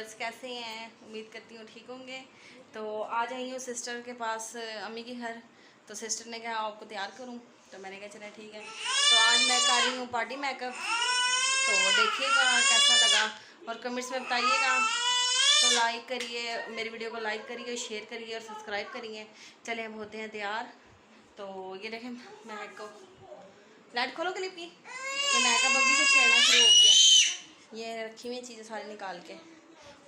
Viewers कैसे हैं? उम्मीद करती हूँ ठीक होंगे। तो आज आई हूँ सिस्टर के पास, अम्मी के घर। तो सिस्टर ने कहा आपको तैयार करूँ, तो मैंने कहा चला ठीक है। तो आज मैं कर रही हूँ पार्टी मेकअप, तो देखिएगा कैसा लगा और कमेंट्स में बताइएगा। तो लाइक करिए, मेरी वीडियो को लाइक करिए, शेयर करिए और सब्सक्राइब करिए। चले हम होते हैं तैयार। तो ये देखें महक को, लाइट खोलो क्लिप की, ये मेकअप अभी से छेड़ना शुरू हो गया। ये रखी हुई चीज़ें सारी निकाल के,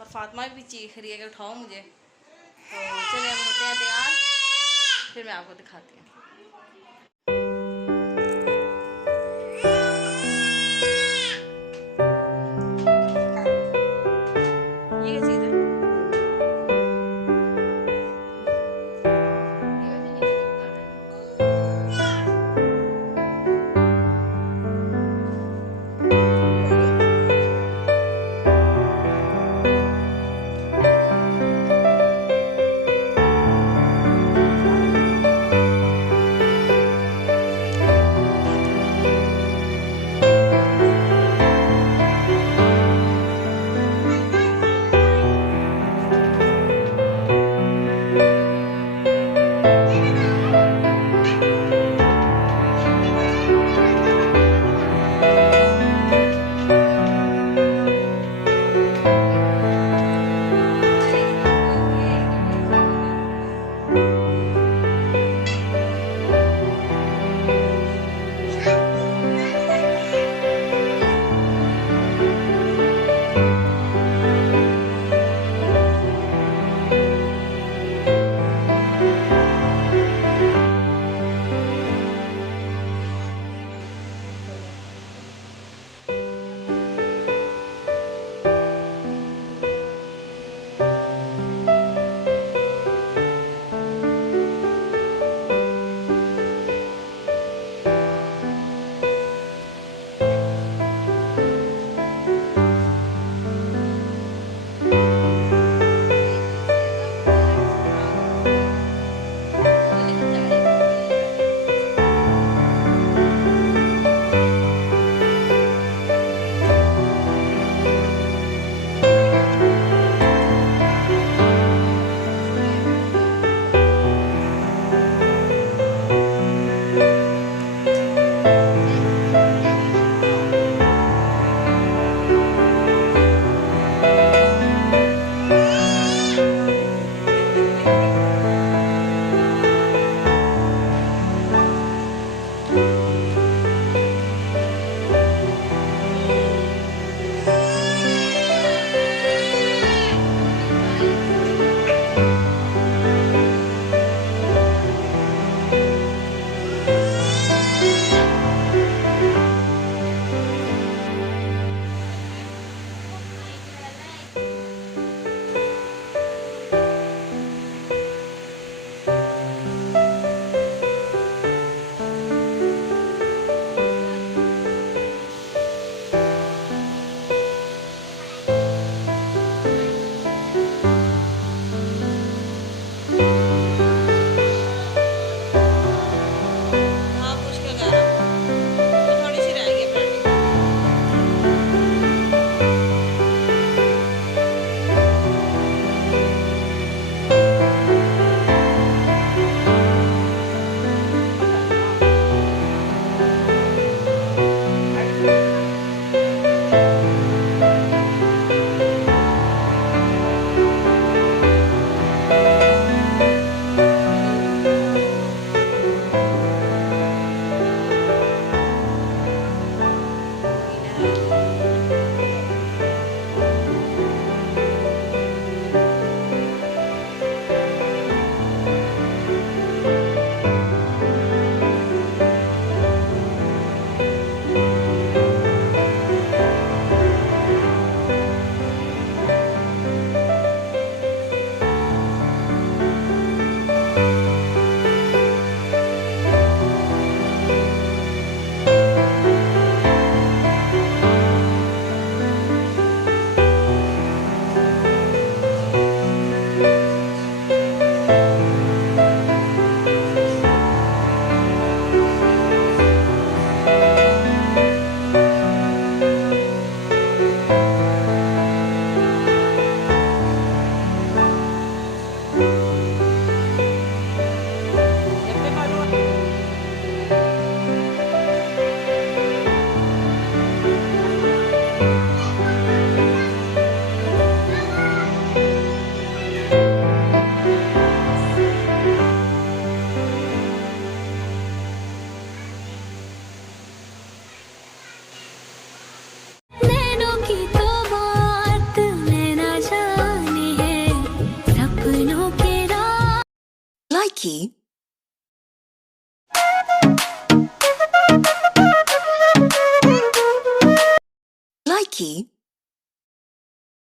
और फातिमा भी चीख रही है कि उठाओ मुझे। तो चलिए हम होते हैं तैयार, फिर मैं आपको दिखाती हूँ। ये क्या चीज़ है? Likey. Likey.